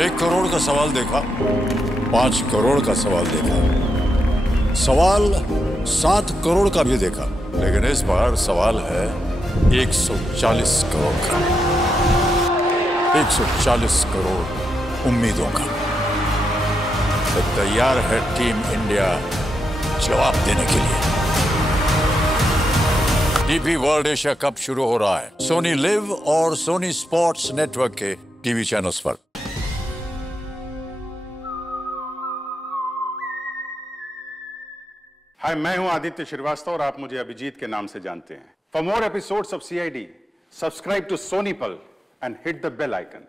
1 करोड़ का सवाल देखा, 5 करोड़ का सवाल देखा, सवाल 7 करोड़ का भी देखा, लेकिन इस बार सवाल है 140 करोड़ का। 140 करोड़ उम्मीदों का। तो तैयार है टीम इंडिया जवाब देने के लिए। डीपी वर्ल्ड एशिया कप शुरू हो रहा है सोनी लिव और सोनी स्पोर्ट्स नेटवर्क के टीवी चैनल्स पर। हाय, मैं हूं आदित्य श्रीवास्तव और आप मुझे अभिजीत के नाम से जानते हैं। For more episodes of CID, subscribe to Sony Pal and hit the bell icon.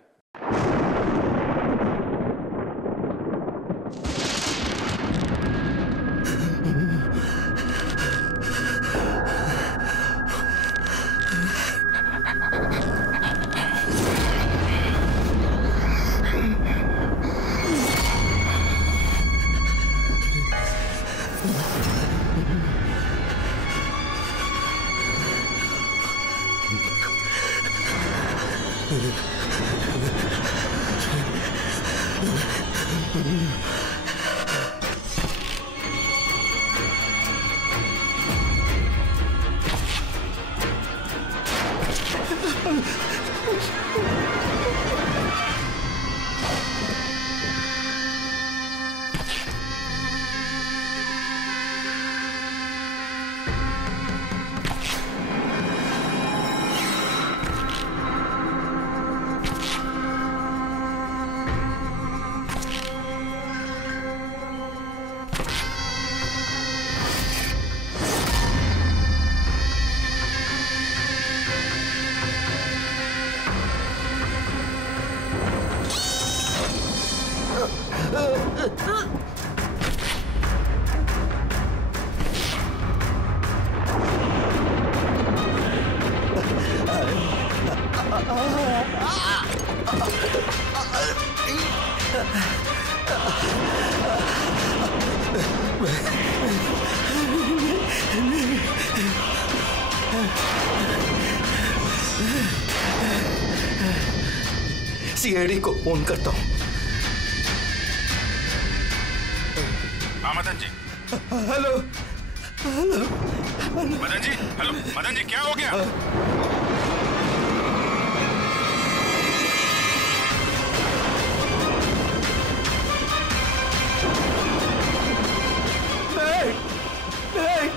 CID को फोन करता हूँ। हाँ Madan ji. Hello hello Madan ji, hello Madan ji, क्या हो गया? नहीं नहीं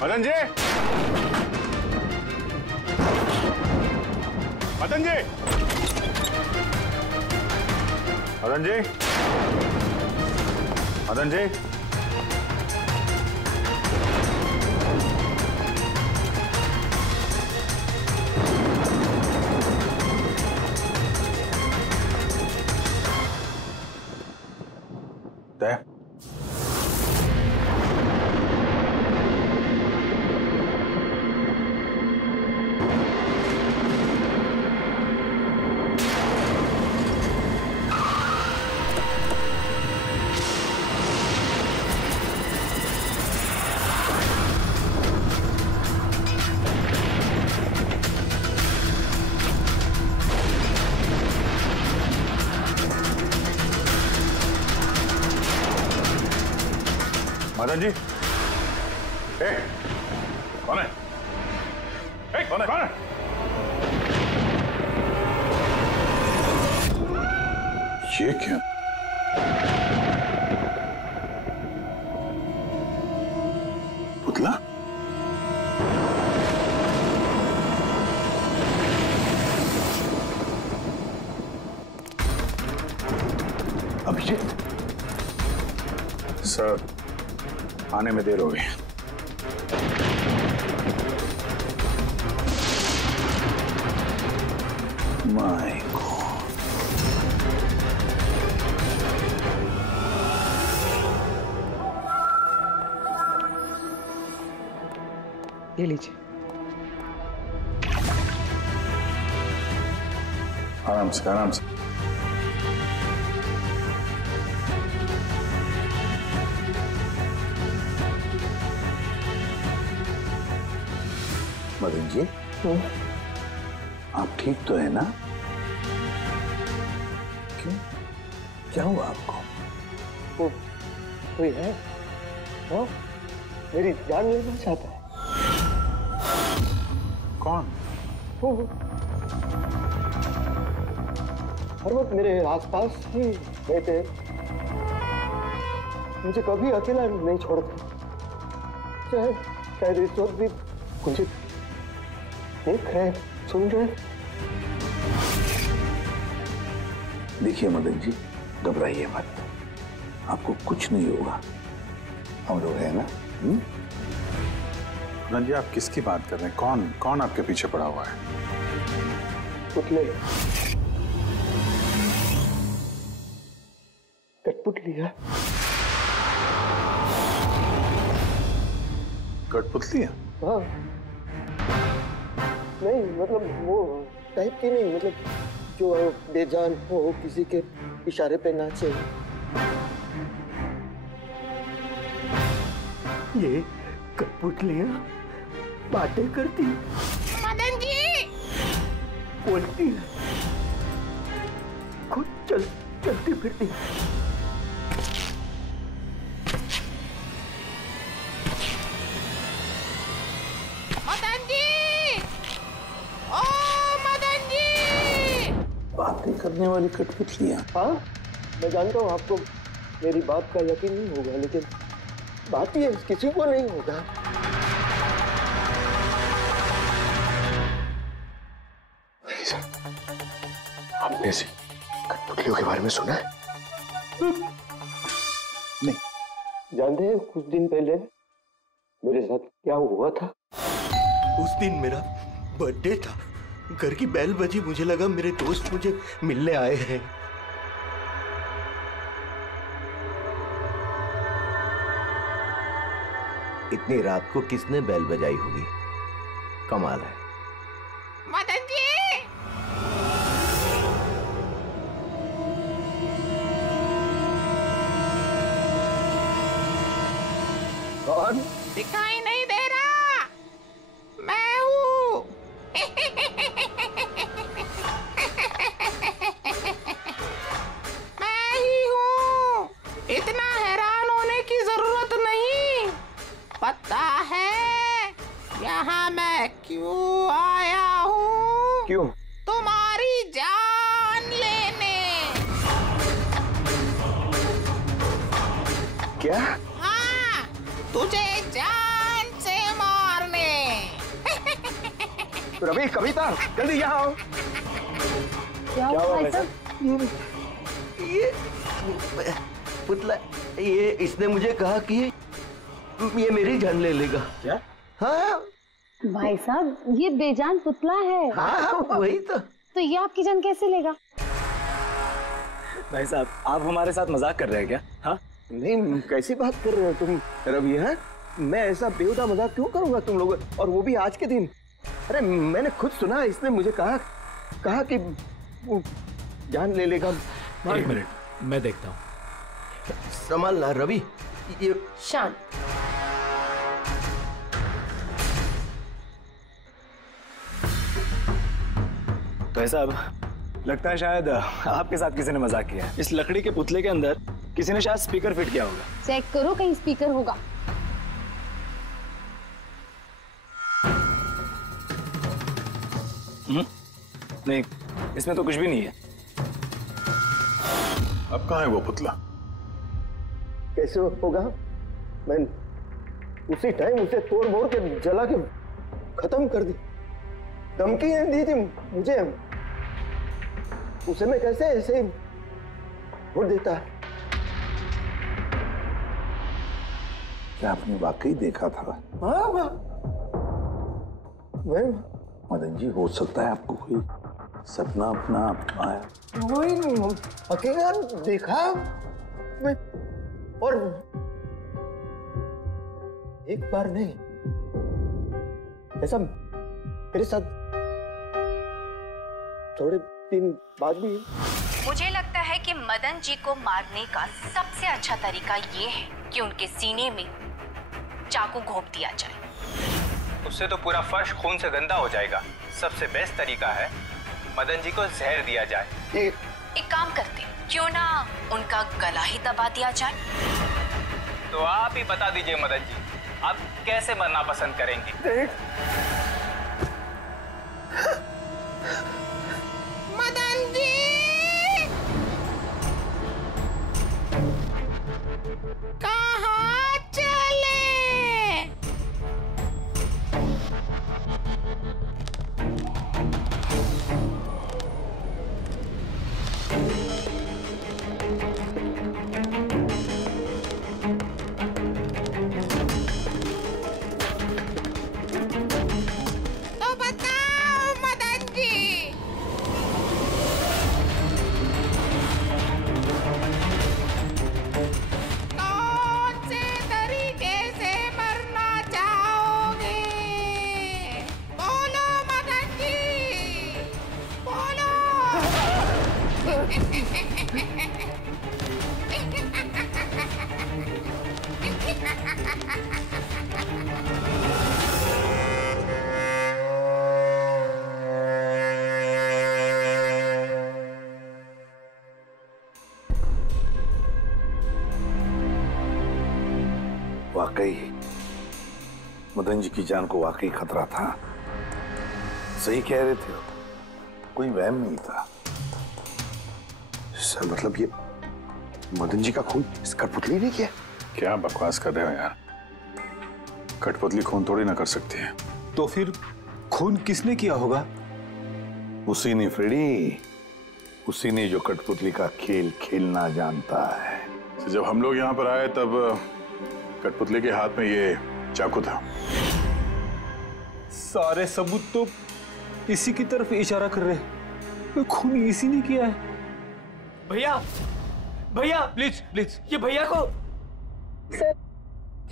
मदन जी, मदन जी, मदन जी, मदन जी, तय मदन जी, कौन है? कौन है? कौन है? ये क्या? पुतला? अभिजीत सर, आने में देर हो गई। My God. ये लीजिए। आराम से, आराम से। मदन जी, आप ठीक तो है ना? क्यों, क्या हुआ आपको? कोई है? हाँ? मेरी जान लेना चाहता है। कौन? वो हर वक्त मेरे आसपास ही रहते हैं, मुझे कभी अकेला नहीं छोड़ते। शायद इस वक्त भी मुझे देख रहे, सुन रहे। देखिए मदन जी, घबराइए मत, आपको कुछ नहीं होगा, हम लोग हैं ना। मदन जी, आप किसकी बात कर रहे हैं? कौन कौन आपके पीछे पड़ा हुआ है? पुतले, कठपुतलियां। कठपुतली है? हाँ, नहीं मतलब वो टाइप की नहीं, मतलब जो बेजान हो, किसी के इशारे पे नाचे। ये कठपुतलियां बातें करती, मदन जी बोलती है, खुद चलती फिरती। मदन जी, ओ मदन जी। बातें करने वाली कठपुतलियां? हाँ, मैं जानता हूँ आपको मेरी बात का यकीन नहीं होगा, लेकिन बात ये किसी को नहीं होगा। आपने से कठपुतलियों के बारे में सुना है? नहीं। जानते हैं कुछ दिन पहले मेरे साथ क्या हुआ था? उस दिन मेरा बर्थडे था, घर की बेल बजी, मुझे लगा मेरे दोस्त मुझे मिलने आए हैं। इतनी रात को किसने बेल बजाई होगी? कमाल है। मदन जी, कौन? दिखाई नहीं दे रहा? मैं हूँ। मैं ही हूँ। इतना हैरान होने की जरूरत नहीं। पता है यहाँ मैं क्यों आया हूँ? क्यों? तुम्हारी जान लेने। क्या? हाँ, तुझे जान से मारने। रवि, कविता, जल्दी यहाँ आओ। क्या हुआ भाई साहब? ये पुतला, ये इसने मुझे कहा कि ये मेरी जान ले लेगा। क्या? हाँ भाई साहब, ये बेजान पुतला है। हाँ, वही तो ये आपकी जान कैसे लेगा? भाई साहब, आप हमारे साथ मजाक कर रहे हैं क्या? हाँ, नहीं, कैसी बात कर रहे हो तुम रवि? है, मैं ऐसा बेहुदा मजाक क्यों करूंगा तुम लोग, और वो भी आज के दिन? अरे मैंने खुद सुना, इसने मुझे कहा कि वो जान ले लेगा। एक मिनट, मैं देखता हूँ। संभालना रवि। ये शांत। भाई साहब, लगता है शायद आपके साथ किसी ने मजाक किया है। इस लकड़ी के पुतले के अंदर किसी ने शायद स्पीकर फिट किया होगा। चेक करो, कहीं स्पीकर होगा। नहीं, इसमें तो कुछ भी नहीं है। अब कहाँ है वो पुतला? कैसे होगा? मैं उसी टाइम उसे तोड़ मोड़ के जला के खत्म कर दी। धमकी दी थी मुझे, उसे मैं कैसे ऐसे ही छोड़ देता? क्या आपने वाकई देखा था? हाँ, मैं मदन जी, हो सकता है आपको कोई सपना अपना आया। वही अकेला देखा मैं, और एक बार नहीं, ऐसा मेरे साथ थोड़े 3 बाज भी है। मुझे लगता है कि मदन जी को मारने का सबसे अच्छा तरीका ये है कि उनके सीने में चाकू घोंप दिया जाए। उससे तो पूरा फर्श खून से गंदा हो जाएगा। सबसे बेस्ट तरीका है मदन जी को जहर दिया जाए। एक काम करते, क्यों ना उनका गला ही दबा दिया जाए। तो आप ही बता दीजिए मदन जी, आप कैसे मरना पसंद करेंगे? मदन जी, कहाँ चले? तो बताओ मदन जी, कौन से तरीके से मरना चाहोगे? बोलो मदन जी, बोलो। वाकई मदन जी की जान को वाकई खतरा था। सही कह रहे थे, कोई वहम नहीं था। सर मतलब ये मदन जी का खून इस कठपुतली ने किया? क्या बकवास कर रहे हो यार, कठपुतली खून थोड़ी ना कर सकती है। तो फिर खून किसने किया होगा? उसी ने फ्रेडी, उसी ने जो कठपुतली का खेल खेलना जानता है। तो जब हम लोग यहाँ पर आए तब कठपुतली के हाथ में ये चाकू था। सारे सबूत तो इसी की तरफ इशारा कर रहे हैं। खून इसी ने किया है। भैया भैया प्लीज प्लीज, ये भैया को। सर,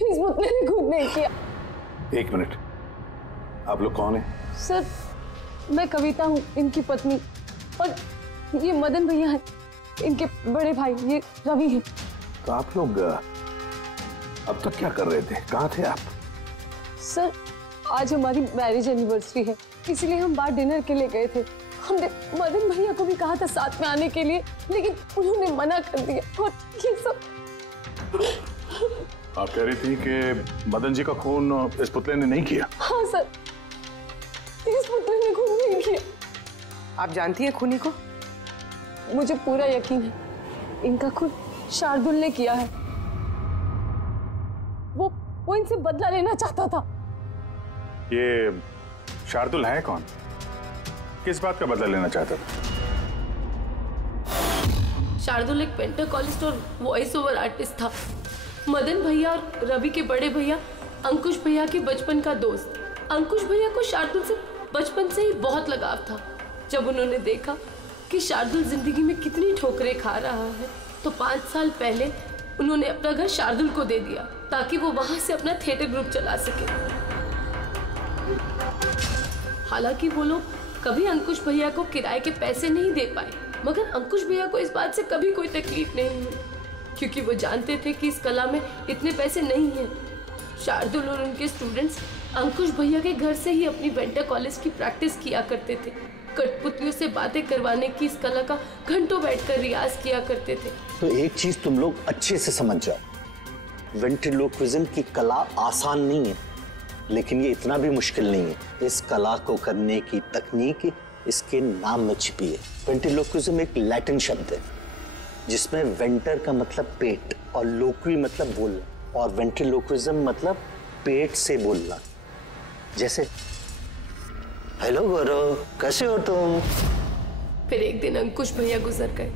इस पुतले ने खुद नहीं किया। 1 मिनट, आप लोग कौन हैं? सर, मैं कविता हूँ, इनकी पत्नी, और ये मदन भैया है, इनके बड़े भाई, ये रवि है। तो आप लोग अब तक क्या कर रहे थे? कहाँ थे आप? सर, आज हमारी मैरिज एनिवर्सरी है, इसलिए हम बाहर डिनर के लिए गए थे। हमने मदन भैया को भी कहा था साथ में आने के लिए, लेकिन उन्होंने मना कर दिया। और ये सब आप कह रही थी कि मदन जी का खून इस पुतले ने नहीं किया? हाँ सर, इस पुतले ने खून नहीं किया। आप जानती हैं खूनी को? मुझे पूरा यकीन है, इनका खून शार्दुल ने किया है। वो इनसे बदला लेना चाहता था। ये शार्दुल है कौन? किस बात का बदला लेना चाहता था? शार्दुल एक पेंटाकोलिस्ट और वॉइस ओवर आर्टिस्ट था। मदन भैया और रवि के बड़े भैया अंकुश भैया के बचपन का दोस्त। अंकुश भैया को शार्दुल से बचपन से ही बहुत लगाव था। जब उन्होंने देखा कि शार्दुल जिंदगी में कितनी ठोकरें खा रहा है, तो 5 साल पहले उन्होंने अपना घर शार्दुल को दे दिया ताकि वो वहां से अपना थिएटर ग्रुप चला सके। हालांकि वो लोग कभी अंकुश भैया को किराए के पैसे नहीं दे पाए, मगर अंकुश भैया को इस बात से कभी कोई तकलीफ नहीं हुई, क्योंकि वो जानते थे कि इस कला में इतने पैसे नहीं हैं। शार्दुल और उनके स्टूडेंट्स अंकुश भैया के घर से ही अपनी पेंटाकोलिस्ट की प्रैक्टिस किया करते थे। कठपुतलियों से बातें करवाने की इस कला का घंटों बैठकर रियाज किया करते थे। तो एक चीज तुम लोग अच्छे से समझ जाओ, वेंट्रिलोक्विज्म की कला आसान नहीं है, लेकिन ये इतना भी मुश्किल नहीं है। इस कला को करने की तकनीक इसके नाम में छिपी है। वेंट्रिलोक्विज्म एक लैटिन शब्द है जिसमें वेंटर का मतलब पेट और लोक्वी मतलब बोलना, और वेंट्रिलोक्विज्म मतलब पेट से बोलना। जैसे हेलो गौरव, कैसे हो तुम? फिर एक दिन अंकुश भैया गुजर गए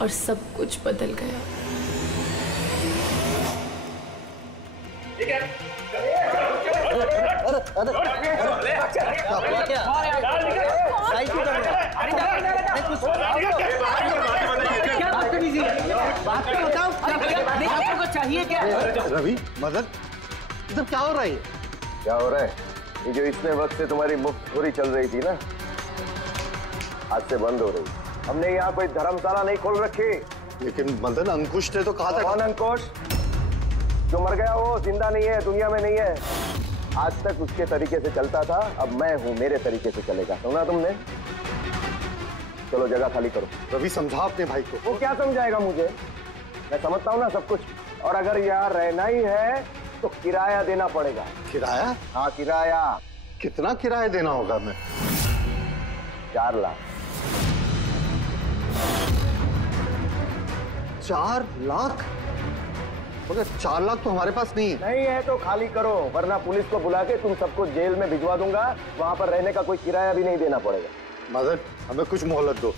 और सब कुछ बदल गया। चाहिए क्या? रवि, मदन, इधर क्या हो रहा है? क्या हो रहा है? ये जो इतने वक्त से तुम्हारी मुफ्तखोरी चल रही थी ना, आज से बंद हो रही। हमने यहाँ कोई धर्मशाला नहीं खोल रखी। लेकिन मदन, अंकुश ने तो कहा था। कौन अंकुश? जो मर गया वो जिंदा नहीं है, दुनिया में नहीं है। आज तक उसके तरीके से चलता था, अब मैं हूँ, मेरे तरीके से चलेगा। सुना तुमने? चलो जगह खाली करो। रवि समझा अपने भाई को। वो क्या समझाएगा मुझे? मैं समझता हूँ ना सब कुछ। और अगर यहाँ रहना ही है तो किराया देना पड़ेगा। किराया? हाँ किराया। कितना किराया देना होगा हमें? 4 लाख। 4 लाख? मगर 4 लाख तो हमारे पास नहीं है। नहीं है तो खाली करो, वरना पुलिस को बुला के तुम सबको जेल में भिजवा दूंगा। वहां पर रहने का कोई किराया भी नहीं देना पड़ेगा। मदन, हमें कुछ मोहलत दो।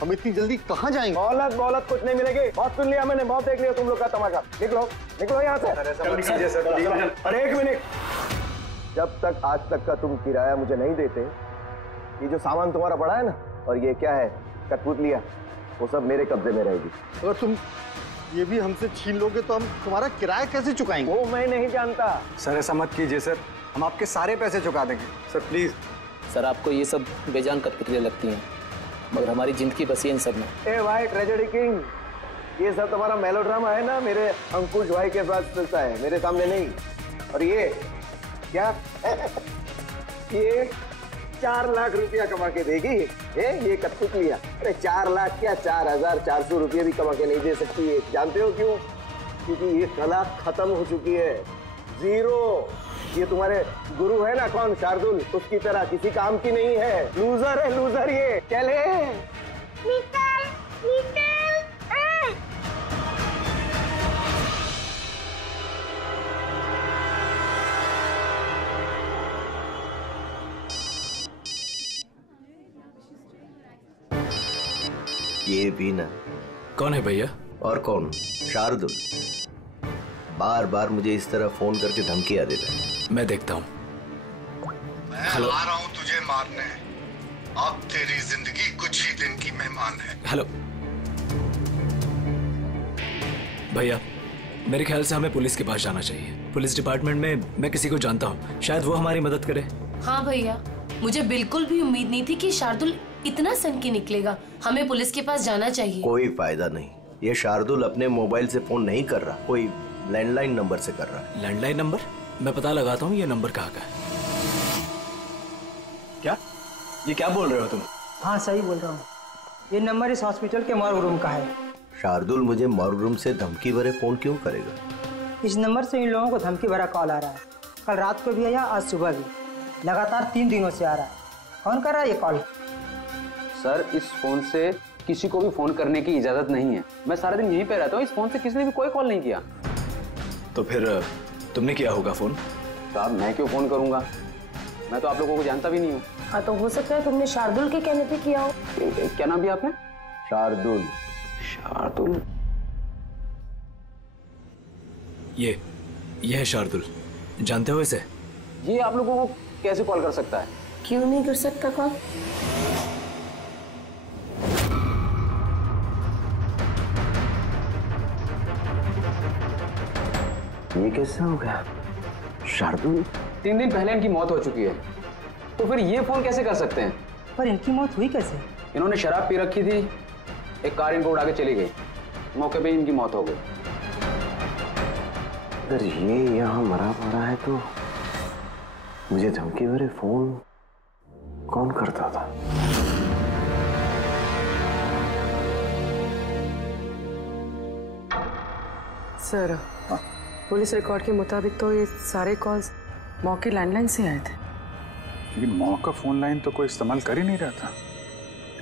हम इतनी जल्दी कहाँ जाएंगे? मोहलत कुछ नहीं मिलेगी। बहुत सुन लिया मैंने, बहुत देख लिया तुम लोग का तमाशा। निकलो निकलो यहाँ से। अरे 1 मिनट, जब तक आज तक का तुम किराया मुझे नहीं देते, ये जो सामान तुम्हारा पड़ा है ना, और ये क्या है कठपुतलियां, वो सब मेरे कब्जे में रहेगी। अगर तुम ये भी हमसे छीन लोगे तो हम तुम्हारा किराया कैसे चुकाएंगे? वो मैं नहीं जानता। सर ऐसा मत कीजिए सर, हम आपके सारे पैसे चुका देंगे सर, प्लीज। सर आपको ये सब बेजान कठपुतलियां लगती हैं, मगर हमारी जिंदगी बसी है इन सब में। ए भाई ट्रेजेडी किंग, ये सब तुम्हारा मेलोड्रामा है ना, मेरे अंकुश भाई के पास चलता है, मेरे सामने नहीं। और ये क्या ये 4 लाख रुपया कमा के देगी ये कठपुतलियां? अरे 4 लाख क्या, 4400 रुपये भी कमा के नहीं दे सकती है। जानते हो क्यों? क्योंकि ये कला खत्म हो चुकी है, ज़ीरो। ये तुम्हारे गुरु है ना, कौन, शार्दुल, उसकी तरह किसी काम की नहीं है। लूजर है लूजर ये। चले निकल निकल। ये भी ना। कौन है भैया? और कौन? शार्दुल। बार बार मुझे इस तरह फोन करके धमकियां देता है। मैं देखता हूँ। मैं आ रहा हूँ तुझे मारने। अब तेरी जिंदगी कुछ ही दिन की मेहमान है। हेलो भैया, मेरे ख्याल से हमें पुलिस के पास जाना चाहिए। पुलिस डिपार्टमेंट में मैं किसी को जानता हूँ, शायद वो हमारी मदद करे। हाँ भैया, मुझे बिल्कुल भी उम्मीद नहीं थी कि शार्दुल इतना सनकी निकलेगा। हमें पुलिस के पास जाना चाहिए। कोई फायदा नहीं, ये शार्दुल अपने मोबाइल से फोन नहीं कर रहा, कोई लैंडलाइन नंबर से कर रहा है। Landline number? मैं पता लगाता हूँ ये नंबर कहाँ का है। क्या? ये क्या बोल रहे हो तुम? हाँ सही बोल रहा हूँ, ये नंबर इस हॉस्पिटल के मॉर्ग रूम का है। शार्दुल मुझे मॉर्ग रूम से धमकी भरे फोन क्यों करेगा? इस नंबर से इन लोगों को धमकी भरा कॉल आ रहा है। कल रात को भी आया, आज सुबह भी, लगातार 3 दिनों से आ रहा है। कौन कर रहा है ये कॉल? सर इस फोन से किसी को भी फोन करने की इजाजत नहीं है। मैं सारा दिन यहीं पे रहता हूँ, इस फोन से किसी ने भी कोई कॉल नहीं किया। तो फिर तुमने किया होगा फोन? साहब मैं क्यों फोन करूंगा, मैं तो आप लोगों को जानता भी नहीं हूँ। हाँ तो हो सकता है तुमने शार्दुल के कहने पे किया हो। क्या नाम दिया आपने? शार्दुल। शार्दुल? ये है शार्दुल, जानते हो इसे? ये आप लोगों को कैसे कॉल कर सकता है? क्यों नहीं कर सकता कॉल? ये कैसे हो गया? शार्दुल 3 दिन पहले इनकी मौत हो चुकी है, तो फिर ये फोन कैसे कर सकते हैं? पर इनकी मौत हुई कैसे? इन्होंने शराब पी रखी थी, एक कार इनको उड़ा के चली गई, मौके पे इनकी मौत हो गई। अगर ये यहाँ मरा पड़ा है तो मुझे धमकी भरे फोन कौन करता था? सर पुलिस रिकॉर्ड के मुताबिक तो ये सारे कॉल्स मौके लैंडलाइन से आए थे। लेकिन मौका फोन लाइन तो कोई इस्तेमाल कर ही नहीं रहा था।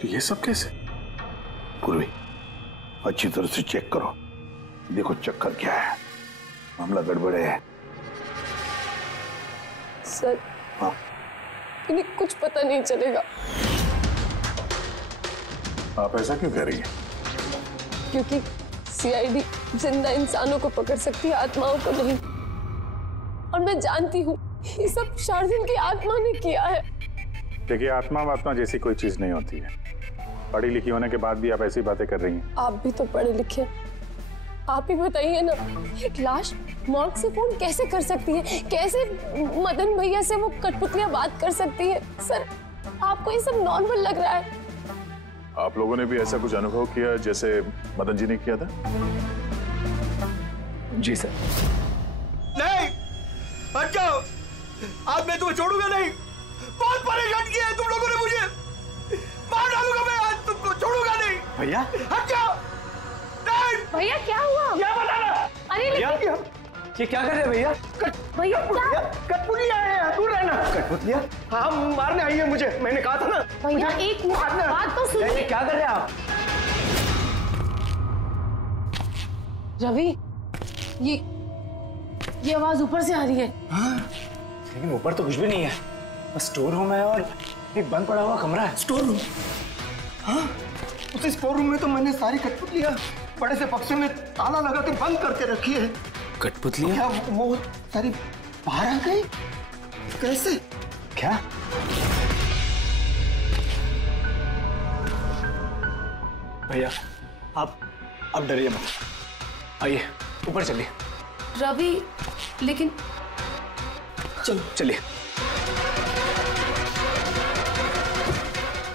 ये सब कैसे? पूर्वी अच्छी तरह से चेक करो, देखो चक्कर क्या है, मामला गड़बड़ है। सर इन्हें कुछ पता नहीं चलेगा। आप ऐसा क्यों कह रही हैं? क्योंकि सीआईडी जिंदा इंसानों को पकड़ सकती है, आत्माओं को नहीं। और मैं जानती हूँ ये सब शार्दुल की आत्मा ने किया है। देखिए आत्मा जैसी कोई चीज नहीं होती है। पढ़ी लिखी होने के बाद भी आप ऐसी बातें कर रही हैं। आप भी तो पढ़े लिखे, आप ही बताइए ना, एक लाश मॉर्ग से फोन कैसे कर सकती है? कैसे मदन भैया से वो कठपुतलियां बात कर सकती है? सर, आपको ये सब नॉर्मल लग रहा है? आप लोगों ने भी ऐसा कुछ अनुभव किया जैसे मदन जी ने किया था? जी सर। नहीं, हट जाओ। आज मैं तुम्हें छोड़ूंगा नहीं। बहुत परेशान किया है तुम लोगों ने मुझे। मार डालूंगा मैं, आज तुमको छोड़ूंगा नहीं। भैया हट जाओ। नहीं भैया क्या हुआ? क्या बताना? अरे भैया ये क्या कर रहे हैं भैया? भैया कठपुतलियां हैं, दूर रहना। कठपुतलियां? हाँ, मारने आई है मुझे, मैंने कहा था ना। भैया एक बात तो सुनिए। क्या कर रहे हैं आप? रवि, ये आवाज ऊपर से आ रही है। हाँ, लेकिन ऊपर तो कुछ भी नहीं है, बस स्टोर रूम है और एक बंद पड़ा हुआ कमरा है। Store room? हाँ, उस स्टोर रूम में तो मैंने सारी कठपुतलियां बड़े से बक्से में ताला लगा के बंद करके रखी है। कठपुतलियां? क्या वो सारी बाहर आ गई? कैसे? क्या? भैया आप डरिए मत, आइए ऊपर चलिए। रवि, लेकिन चलो चलिए,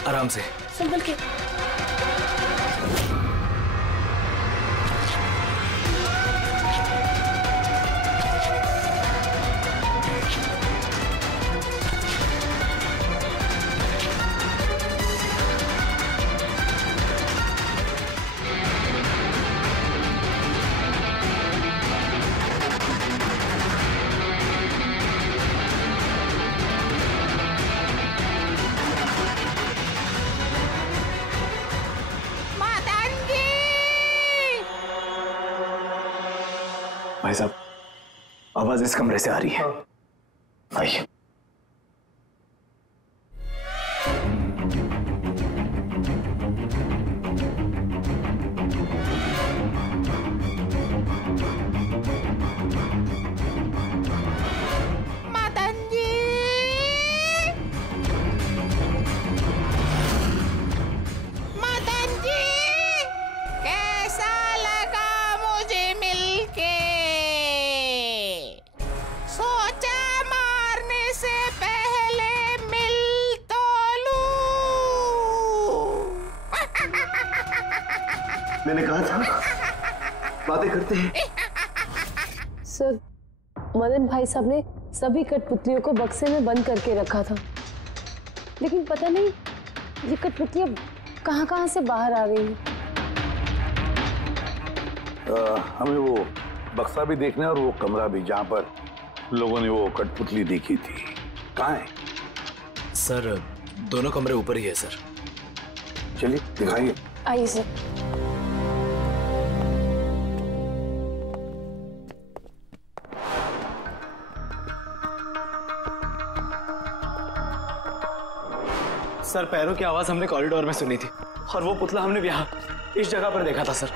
आराम से, संभल के। भाई साहब आवाज इस कमरे से आ रही है। आइए। मदन जी, मदन जी, कैसा लगा मुझे मिलके? सोचा मारने से पहले मिल तो लूं। मैंने कहा था बातें करते हैं। सर, मदन भाई साहब ने सभी कठपुतलियों को बक्से में बंद करके रखा था, लेकिन पता नहीं ये कठपुतलियां कहां से बाहर आ रही हैं। हमें वो बक्सा भी देखना है और वो कमरा भी जहां पर लोगों ने वो कठपुतली देखी थी। कहाँ है? सर, दोनों कमरे ऊपर ही है सर। चलिए दिखाइए। आइए सर। सर, पैरों की आवाज हमने कॉरिडोर में सुनी थी और वो पुतला हमने यहाँ इस जगह पर देखा था सर।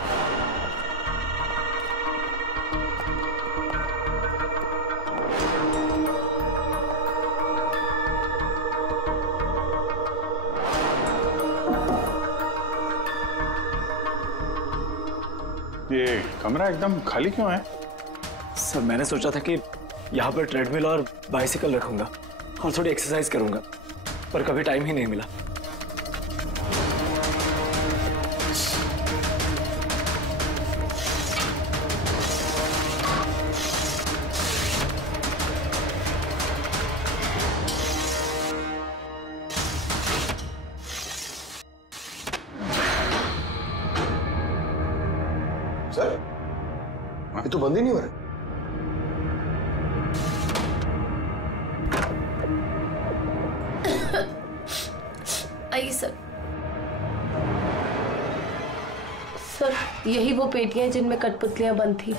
ये कमरा एकदम खाली क्यों है? सर, मैंने सोचा था कि यहाँ पर ट्रेडमिल और बाइसिकल रखूंगा और थोड़ी एक्सरसाइज करूंगा, पर कभी टाइम ही नहीं मिला। सर, ये तो बंद ही नहीं हो रहा। आइए सर। सर, यही वो पेटियां हैं जिनमें कठपुतलियां बंद थी।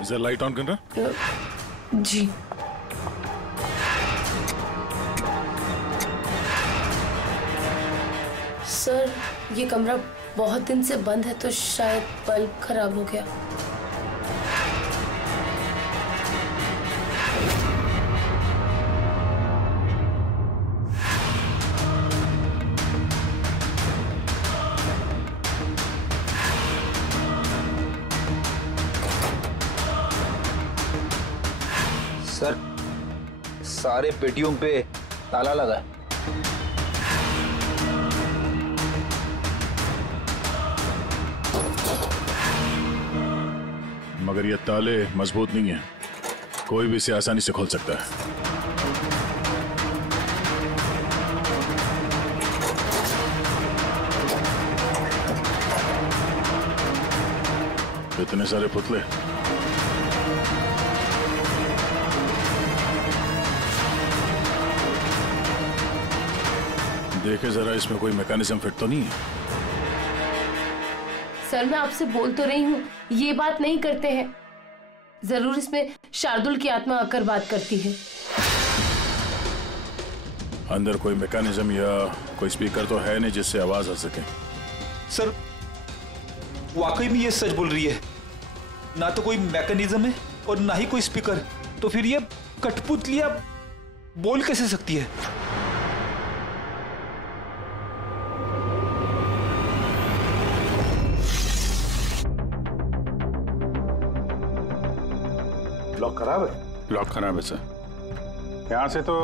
इसे लाइट ऑन करना। जी। सर, ये कमरा बहुत दिन से बंद है तो शायद बल्ब खराब हो गया। सारे पेटियों पे ताला लगा है। मगर ये ताले मजबूत नहीं है, कोई भी इसे आसानी से खोल सकता है। इतने सारे पुतले, देखे जरा, इसमें कोई मैकेनिज्म फिट तो नहीं है। सर मैं आपसे बोल तो रही हूँ, ये बात नहीं करते हैं। जरूर इसमें शार्दुल की आत्मा आकर बात करती है। अंदर कोई मैकेनिज्म या कोई स्पीकर तो है नहीं जिससे आवाज आ सके। सर वाकई में ये सच बोल रही है, ना तो कोई मैकेनिज्म है और ना ही कोई स्पीकर, तो फिर ये कठपुतलियां बोल कैसे सकती है? लॉक खराब है? लॉक खराब है सर। यहाँ से तो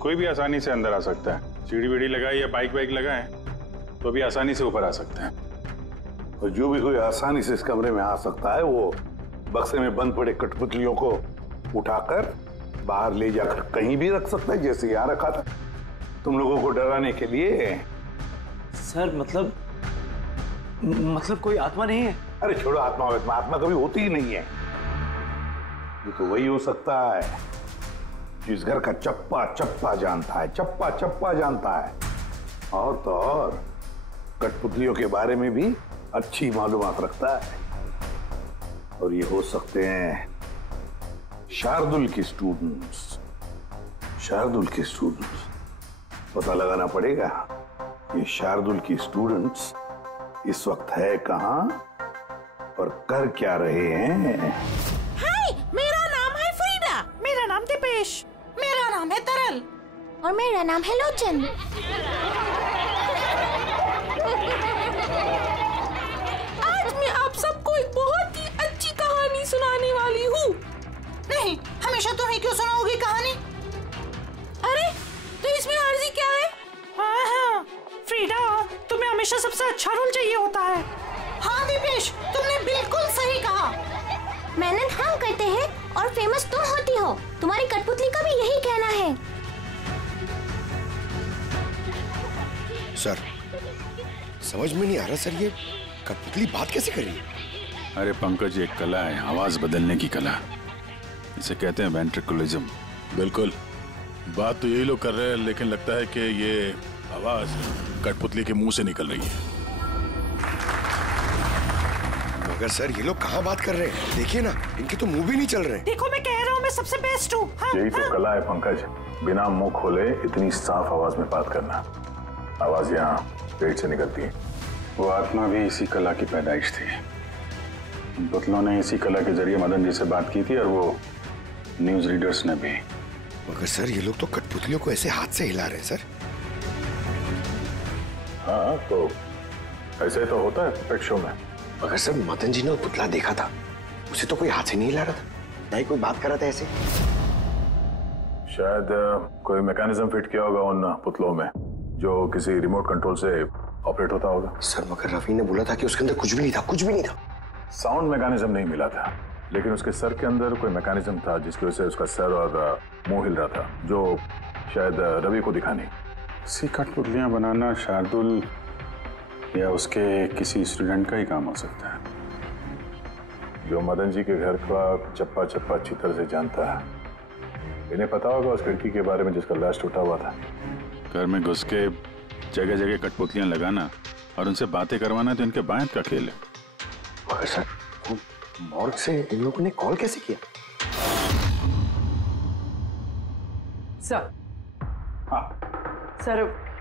कोई भी आसानी से अंदर आ सकता है। सीढ़ी वीढ़ी लगाए या बाइक वाइक लगाए तो भी आसानी से ऊपर आ सकते हैं। और जो भी कोई आसानी से इस कमरे में आ सकता है वो बक्से में बंद पड़े कठपुतलियों को उठाकर बाहर ले जाकर कहीं भी रख सकता है, जैसे यहाँ रखा था तुम लोगों को डराने के लिए। सर मतलब कोई आत्मा नहीं है? अरे छोड़ो आत्मा, आत्मा कभी होती ही नहीं है। ये तो वही हो सकता है जिस घर का चप्पा चप्पा जानता है, चप्पा चप्पा जानता है। और तो और कठपुतलियों के बारे में भी अच्छी मालूमात रखता है। और ये हो सकते हैं शार्दुल के स्टूडेंट्स। शार्दुल के स्टूडेंट्स पता लगाना पड़ेगा ये शार्दुल की स्टूडेंट्स इस वक्त है कहां और कर क्या रहे हैं। हाय, मेरा नाम है फ्रीडा। मेरा नाम दीपेश। मेरा नाम है तरल। और मेरा नाम है लोचन। आज मैं आप सबको एक बहुत ही अच्छी कहानी सुनाने वाली हूँ। नहीं, हमेशा तुम ही क्यों सुनाओगी कहानी? अरे, तो इसमें अर्जी क्या है? हाँ, फ्रीडा, तुम्हें हमेशा सबसे अच्छा रोल चाहिए होता है। हाँ दीपेश, तुमने बिल्कुल सही कहा। मेहनत हम करते हैं और फेमस तुम होती हो। तुम्हारी कठपुतली का भी यही कहना है। सर, समझ में नहीं आ रहा सर, ये कठपुतली बात कैसे कर रही है? अरे पंकज, एक कला है आवाज बदलने की कला। इसे कहते हैं वेंट्रिकुलिज्म। बिल्कुल, बात तो यही लोग कर रहे हैं, लेकिन लगता है कि ये आवाज कठपुतली के मुंह से निकल रही है। मगर सर, ये लोग कहाँ बात कर रहे हैं? देखिए ना, इनके तो मुंह भी नहीं चल रहे। देखो, मैं कह रहा हूँ मैं सबसे बेस्ट हूँ। यही तो कला है पंकज, बिना मुंह खोले इतनी साफ आवाज में बात करना। आवाज यहाँ पेट से निकलती है। वो आत्मा भी इसी कला की पैदाइश थी। पुतलों ने इसी कला के जरिए मदन जी से बात की थी और वो न्यूज रीडर्स ने भी। मगर सर, ये लोग तो कठपुतलियों को ऐसे हाथ से हिला रहे हैं सर। हाँ, तो ऐसे तो होता है पेट शो में। मगर सर, मदन जी ने वो पुतला देखा था, उसे तो कोई हाथ से नहीं हिला रहा था, ना ही कोई बात कर रहा था ऐसे। शायद कोई मैकेनिज्म फिट किया होगा उन पुतलों में जो किसी रिमोट कंट्रोल से ऑपरेट होता होगा। सर, मगर रवि ने बोला था कि उसके अंदर कुछ भी नहीं था, कुछ भी नहीं था। साउंड मैकेनिज्म नहीं मिला था, लेकिन उसके सर के अंदर कोई मैकेनिज्म था जिसकी वजह से उसका सर और मुंह हिल रहा था, जो शायद रवि को दिखा नहीं। सी कठपुतलियां बनाना शार्दुल या उसके किसी स्टूडेंट का ही काम हो सकता है, जो मदन जी के घर का चप्पा चप्पा अच्छी तरह से जानता है। इन्हें पता होगा उस लड़की के बारे में जिसका लाश टूटा हुआ था। घर में घुस के जगह जगह कठपुतलियां लगाना और उनसे बातें करवाना तो इनके बायत का खेल है। मगर सर, मॉर्ग से इन लोगों ने कॉल कैसे किया? सर,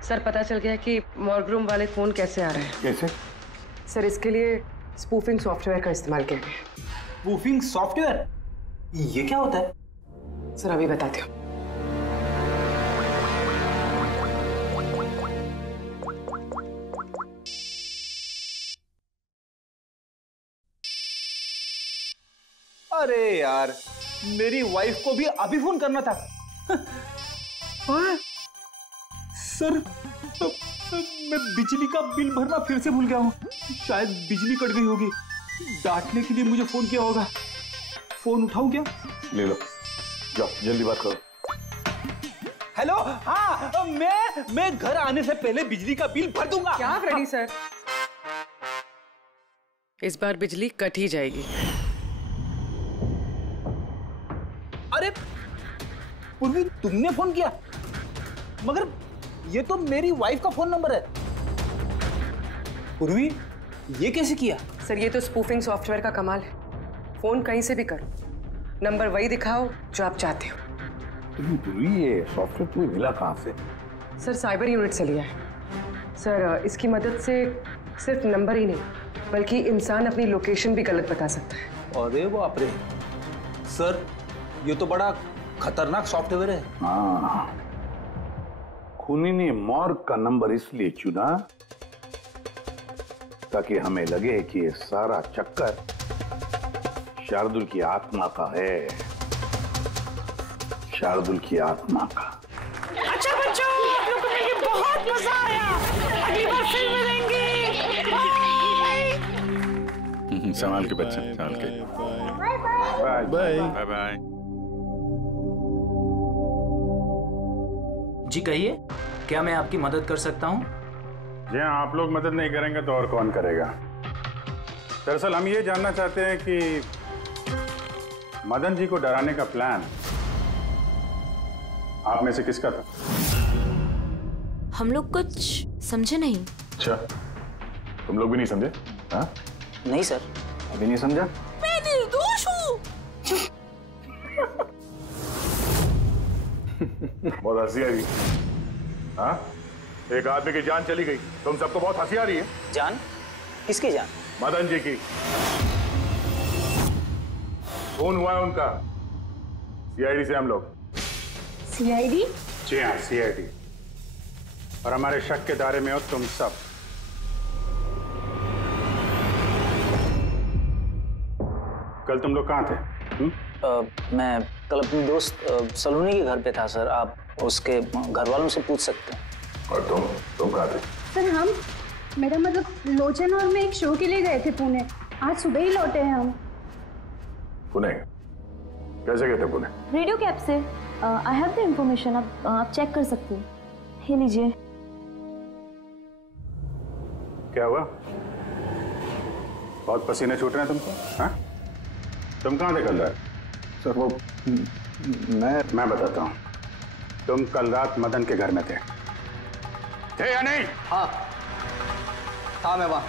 सर पता चल गया कि मॉर्ग रूम वाले फोन कैसे आ रहे हैं। कैसे? सर, इसके लिए स्पूफिंग सॉफ्टवेयर का इस्तेमाल किया गया। Spoofing software? ये क्या होता है? सर, अभी बताती हूँ। अरे यार, मेरी वाइफ को भी अभी फोन करना था, सर मैं बिजली का बिल भरना फिर से भूल गया हूँ। शायद बिजली कट गई होगी। डांटने के लिए मुझे फोन किया होगा। फोन उठाऊं क्या? ले लो, जाओ जल्दी बात करो। हेलो, हाँ मैं घर आने से पहले बिजली का बिल भर दूंगा। क्या फ्रेडी सर, इस बार बिजली कट ही जाएगी। अरे पूर्वी, तुमने फोन किया? मगर ये तो मेरी वाइफ का फोन नंबर है। पूर्वी, ये कैसे किया? सर ये तो स्पूफिंग सॉफ्टवेयर का कमाल है। फोन कहीं से भी करो, नंबर वही दिखाओ जो आप चाहते हो। पूर्वी, ये सॉफ्टवेयर तुम्हें मिला कहाँ से? सर साइबर यूनिट से लिया है। सर इसकी मदद से सिर्फ नंबर ही नहीं बल्कि इंसान अपनी लोकेशन भी गलत बता सकता है। अरे बाप रे सर, ये तो बड़ा खतरनाक सॉफ्टवेयर है। हाँ, खूनी ने मॉर्ग का नंबर इसलिए चुना ताकि हमें लगे कि ये सारा चक्कर शार्दुल की आत्मा का है। शार्दुल की आत्मा का। अच्छा बच्चों, आप लोगों को मिलके बहुत मजा आया। अगली बार फिर मिलेंगे। बाय। संभाल के बच्चे, संभाल के। Bye bye bye bye. जी कहिए, क्या मैं आपकी मदद कर सकता हूँ? जी हाँ, आप लोग मदद नहीं करेंगे तो और कौन करेगा? दरअसल हम ये जानना चाहते हैं कि मदन जी को डराने का प्लान आप में से किसका था? हम लोग कुछ समझे नहीं। अच्छा, तुम लोग भी नहीं समझे? हाँ? नहीं सर, अभी नहीं समझा? मैं निर्दोष हूँ। बहुत हंसी आ रही है। हाँ? एक आदमी की जान चली गई, तुम सबको बहुत हंसी आ रही है। जान? किसकी जान? मदन जी की। खून हुआ है उनका, सीआईडी से हम लोग। सीआईडी? जी हाँ, सीआईडी। और हमारे शक के दायरे में हो तुम सब। कल तुम लोग कहाँ थे? मैं कल अपने दोस्त सलोनी के घर पे था सर। आप उसके घर वालों से पूछ सकते हैं। और तुम कहाँ थे? सर मेरा मतलब लोचन और मैं एक शो के लिए गए थे पुणे। आज सुबह ही लौटे हैं हम। पुणे? कैसे गए थे पुणे? रेडियो कैब से। आई हैव द इंफॉर्मेशन, आप चेक कर सकते हैं। ये लीजिए। क्या हुआ? बहुत पसीने छूट रहे हैं तुमको? हाँ? तुम कहाँ थे कल रात? सर वो मैं बताता हूँ। तुम कल रात मदन के घर में थे या नहीं? हाँ मैं वहाँ,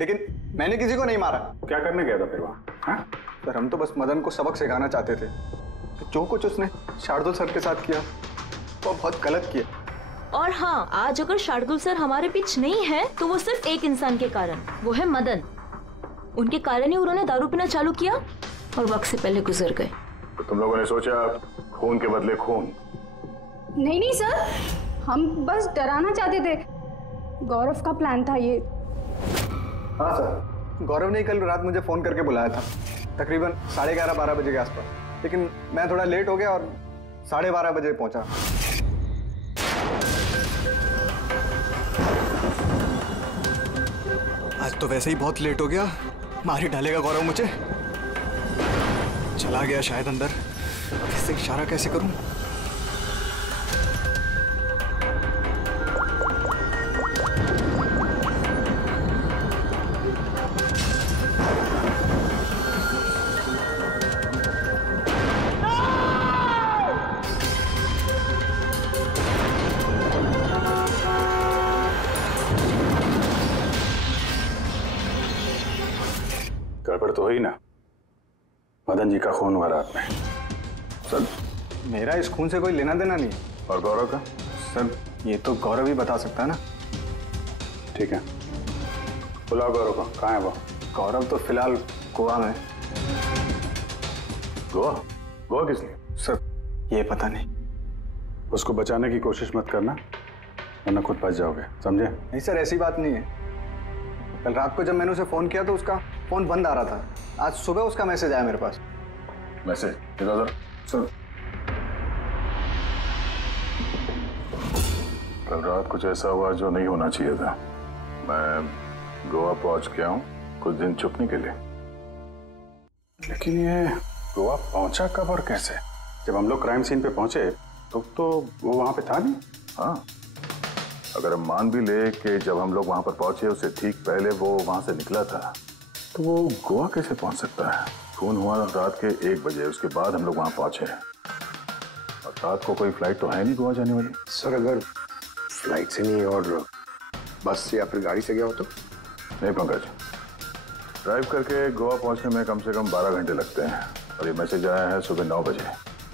लेकिन मैंने किसी को नहीं मारा। क्या करने गया था फिर वहाँ? हाँ? सर हम तो बस मदन को सबक सिखाना चाहते थे। जो कुछ उसने शार्दुल सर के साथ किया वो बहुत गलत किया। और हाँ, आज अगर शार्दुल सर हमारे बीच नहीं है तो वो सिर्फ एक इंसान के कारण, वो है मदन। उनके कारण ही उन्होंने दारू पीना चालू किया और वक्त से पहले गुजर गए। तो तुम लोगों ने सोचा खून के बदले खून? नहीं सर, हम बस डराना चाहते थे। गौरव का प्लान था ये। हाँ सर, गौरव ने कल रात मुझे फोन करके बुलाया था तकरीबन 11:30-12 बजे के आसपास, लेकिन मैं थोड़ा लेट हो गया और 12:30 बजे पहुंचा। आज तो वैसे ही बहुत लेट हो गया, मार ही डालेगा गौरव मुझे। चला गया शायद अंदर, किससे इशारा कैसे करूं? गड़बड़ तो हुई ना? मदन जी का खून हुआ रात में। सर मेरा इस खून से कोई लेना देना नहीं। और गौरव का? सर ये तो गौरव ही बता सकता है ना। ठीक है, बुलाओ गौरव को। कहाँ है वो? गौरव तो फिलहाल गोवा में। गोवा? गोवा किस लिए? सर ये पता नहीं। उसको बचाने की कोशिश मत करना वरना खुद बच जाओगे, समझे? नहीं सर, ऐसी बात नहीं है। कल रात को जब मैंने उसे फोन किया तो उसका फोन बंद आ रहा था। आज सुबह उसका मैसेज आया मेरे पास। मैसेज? सर, कल रात कुछ ऐसा हुआ जो नहीं होना चाहिए था। मैं गोवा पहुंच गया हूँ कुछ दिन छुपने के लिए। लेकिन ये गोवा पहुंचा कब और कैसे? जब हम लोग क्राइम सीन पे पहुंचे तो वो वहां पे था नहीं। हाँ, अगर हम मान भी ले कि जब हम लोग वहां पर पहुंचे उससे ठीक पहले वो वहां से निकला था, तो वो गोवा कैसे पहुंच सकता है? खून हुआ रात के 1 बजे, उसके बाद हम लोग वहां पहुंचे और रात को कोई फ्लाइट तो है नहीं गोवा जाने वाली। सर, अगर फ्लाइट से नहीं और बस से या फिर गाड़ी से गया हो तो? नहीं पंकज, ड्राइव करके गोवा पहुंचने में कम से कम 12 घंटे लगते हैं और ये मैसेज आया है सुबह 9 बजे।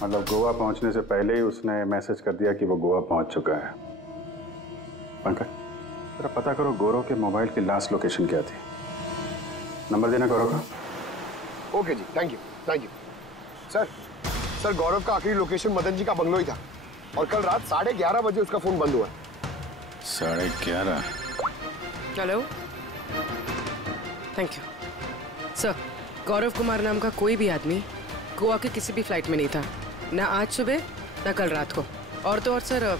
मतलब गोवा पहुंचने से पहले ही उसने मैसेज कर दिया कि वो गोवा पहुंच चुका है। पंकज, जरा पता करो गौरव के मोबाइल की लास्ट लोकेशन क्या थी। नंबर देना गौरव का। ओके जी, thank you thank you. Sir Gaurav का आखिरी लोकेशन मदन जी का बंगलो ही था और कल रात 11:30 बजे उसका फोन बंद हुआ। 11:30? Hello, thank you sir. Gaurav Kumar नाम का कोई भी आदमी गोवा के किसी भी फ्लाइट में नहीं था, ना आज सुबह ना कल रात को। और तो और सर,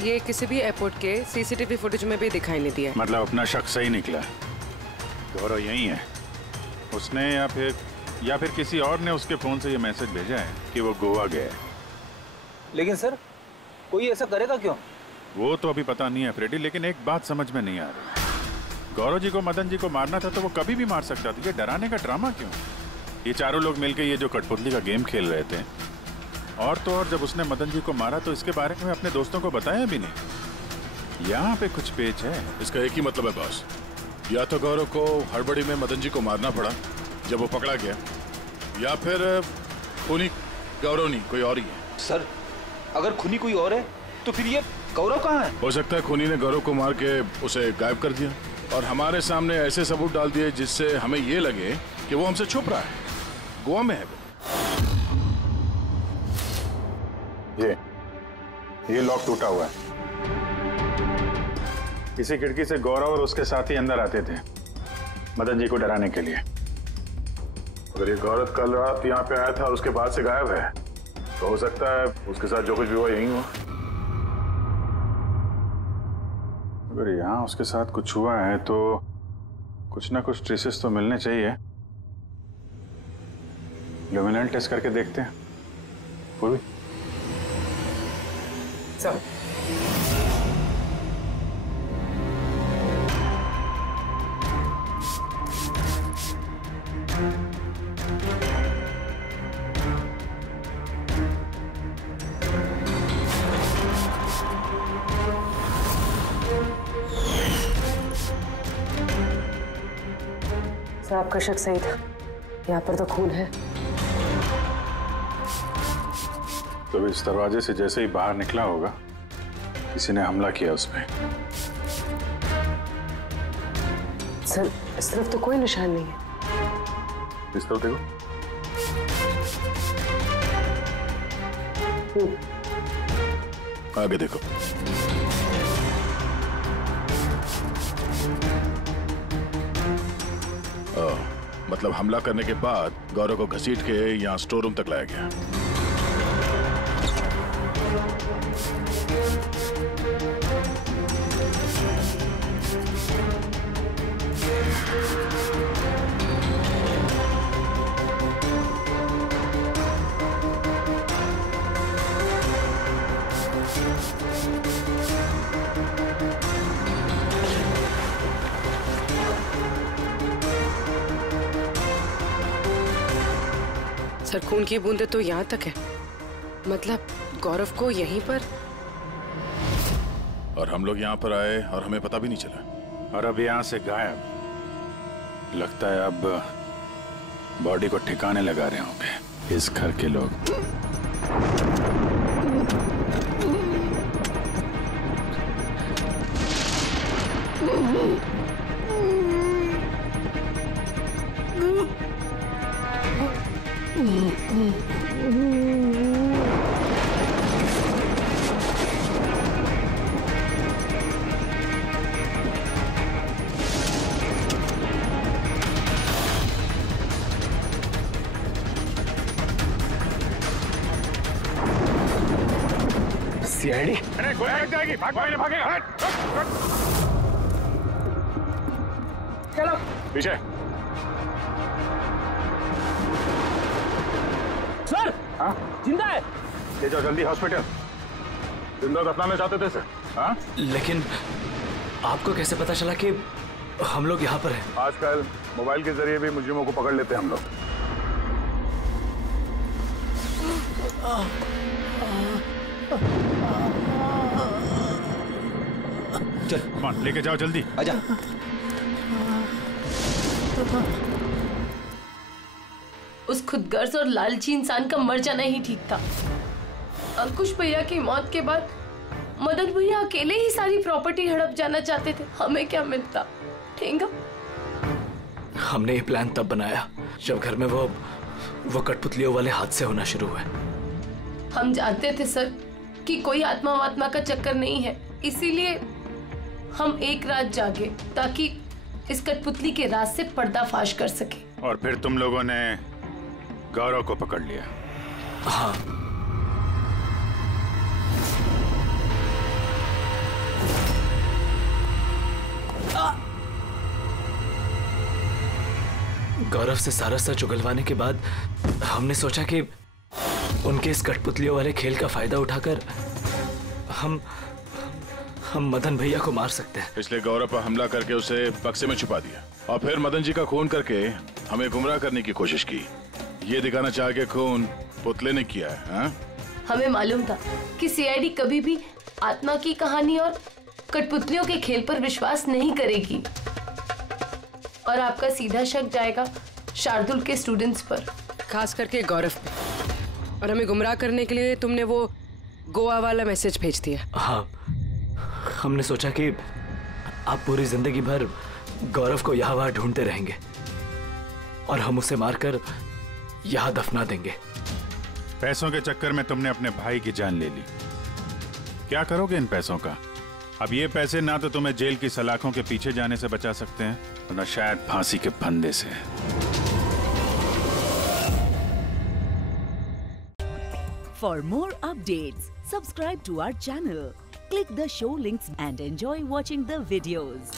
ये किसी भी एयरपोर्ट के सीसीटीवी फुटेज में भी दिखाई नहीं दिया। मतलब अपना शक सही निकला, गौरव यही है उसने या फिर किसी और ने उसके फोन से ये मैसेज भेजा है कि वो गोवा गया है। लेकिन सर, कोई ऐसा करेगा क्यों? वो तो अभी पता नहीं है फ्रेडी, लेकिन एक बात समझ में नहीं आ रही। गौरव जी को मदन जी को मारना था तो वो कभी भी मार सकता था। ये डराने का ड्रामा क्यों? ये चारों लोग मिलकर ये जो कठपुतली का गेम खेल रहे थे, और तो और जब उसने मदन जी को मारा तो इसके बारे में अपने दोस्तों को बताया भी नहीं। यहाँ पे कुछ पेच है। इसका एक ही मतलब है बॉस, या तो गौरव को हड़बड़ी में मदन जी को मारना पड़ा जब वो पकड़ा गया, या फिर खूनी गौरव नहीं कोई और ही है। सर, अगर खूनी कोई और है तो फिर ये गौरव कहाँ है? हो सकता है खूनी ने गौरव को मार के उसे गायब कर दिया और हमारे सामने ऐसे सबूत डाल दिए जिससे हमें ये लगे कि वो हमसे छुप रहा है, गोवा में है वो। ये लॉक टूटा हुआ है। इसी खिड़की से गौरव और उसके साथी अंदर आते थे मदन जी को डराने के लिए। अगर ये गौरव कल रात यहाँ पे आया था और उसके बाद से गायब है तो हो सकता है उसके साथ जो कुछ भी हुआ यही हुआ। अगर यहाँ उसके साथ कुछ हुआ है तो कुछ ना कुछ ट्रेसेस तो मिलने चाहिए। लुमिनल टेस्ट करके देखते हैं। पूर्वी सर, आपका शक सही था, यहाँ पर तो खून है। तो इस दरवाजे से जैसे ही बाहर निकला होगा किसी ने हमला किया उस पे। सर, इस तरफ तो कोई निशान नहीं है। इस तरफ देखो। आगे देखो। मतलब हमला करने के बाद गौरव को घसीट के यहाँ स्टोर रूम तक लाया गया। सर, खून की बूंदें तो यहाँ तक है, मतलब गौरव को यहीं पर। और हम लोग यहाँ पर आए और हमें पता भी नहीं चला। और अब यहाँ से गायब। लगता है अब बॉडी को ठिकाने लगा रहे होंगे इस घर के लोग। रेडी? अरे गोया लग जाएगी, भागेगा। चलो पीछे। सर हाँ जिंदा है। ले जाओ जल्दी हॉस्पिटल। जिंदा दफनाना चाहते थे सर। हाँ लेकिन आपको कैसे पता चला कि हम लोग यहाँ पर हैं? आजकल मोबाइल के जरिए भी मुजरिमों को पकड़ लेते हैं हम लोग। चल लेके जाओ जल्दी। आजा। उस खुदगर्ज और लालची इंसान का मर जाना ही ठीक था। अंकुश भैया की मौत के बाद मदन भैया अकेले ही सारी प्रॉपर्टी हड़प जाना चाहते थे। हमें क्या मिलता? ठेंगा। हमने ये प्लान तब बनाया जब घर में वो कठपुतलियों वाले हादसे होना शुरू हुए। हम जानते थे सर कि कोई आत्मा वात्मा का चक्कर नहीं है, इसीलिए हम एक रात जागे ताकि इस कठपुतली के राज से पर्दाफाश कर सके। और फिर तुम लोगों ने गौरव को पकड़ लिया। हाँ। गौरव से सारा सच उगलवाने के बाद हमने सोचा कि उनके इस कठपुतलियों वाले खेल का फायदा उठाकर हम मदन भैया को मार सकते हैं। इसलिए गौरव पर हमला करके उसे बक्से में छुपा दिया और फिर मदन जी का खून करके हमें गुमराह करने की कोशिश की। ये दिखाना चाह के खून पुतले ने किया है। हाँ? हमें मालूम था कि सीआईडी कभी भी आत्मा की कहानी और कठपुतलियों के खेल पर विश्वास नहीं करेगी और आपका सीधा शक जाएगा शार्दुल के स्टूडेंट्स पर, खास करके गौरव पे। और हमें गुमराह करने के लिए तुमने वो गोवा वाला मैसेज भेज दिया। हाँ, हमने सोचा कि आप पूरी जिंदगी भर गौरव को यहाँ वहाँ ढूंढते रहेंगे और हम उसे मारकर यहाँ दफना देंगे। पैसों के चक्कर में तुमने अपने भाई की जान ले ली। क्या करोगे इन पैसों का? अब ये पैसे ना तो तुम्हें जेल की सलाखों के पीछे जाने से बचा सकते हैं और ना शायद फांसी के फंदे से। For more updates, subscribe to our channel, click the show links and enjoy watching the videos.